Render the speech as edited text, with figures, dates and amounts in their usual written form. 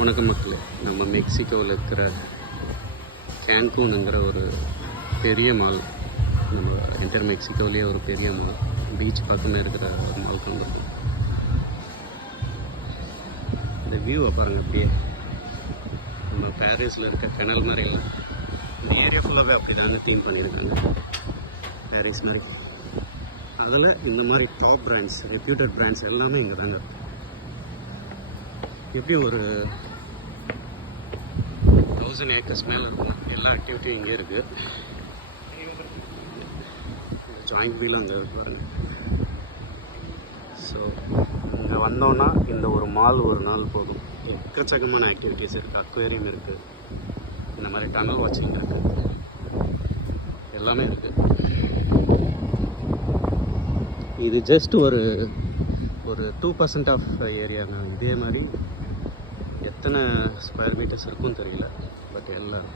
வணக்கம் மக்களே, நம்ம மெக்சிகோவில் இருக்கிற கேன்கூனுங்கிற ஒரு பெரிய மால், நம்ம என்டர் மெக்சிகோவிலேயே ஒரு பெரிய மால், பீச் பக்கமே இருக்கிற ஒரு மால் வந்துருக்கு. இந்த வியூவை பாருங்கள், அப்படியே நம்ம பாரிஸில் இருக்க கனல் மாதிரி இல்லை, இந்த ஏரியா ஃபுல்லாகவே அப்படி தாங்க தீம் பண்ணியிருக்காங்க பாரிஸ் மாதிரி. அதில் இந்த மாதிரி டாப் பிராண்ட்ஸ், ரெப்யூட்டட் பிராண்ட்ஸ் எல்லாமே இங்கே தாங்க. எப்படி ஒரு 1000 ஏக்கர்ஸ் மேலே இருக்கும். எல்லா ஆக்டிவிட்டியும் இங்கே இருக்குது. ஜாயிண்ட் வீலும் அங்கே பாருங்க. ஸோ இங்கே வந்தோன்னா இந்த ஒரு மால் ஒரு நாள் போதும். எக்கச்சக்கமான ஆக்டிவிட்டீஸ் இருக்குது. அக்வேரியம் இருக்குது, இந்த மாதிரி டனல் வாட்சிங் இருக்குது, எல்லாமே இருக்குது. இது ஜஸ்ட் ஒரு 2% ஆஃப் ஏரியாங்க. இதே மாதிரி எத்தனை ஸ்கொயர் மீட்டர்ஸ் இருக்குன்னு தெரியல, பட் எல்லாம்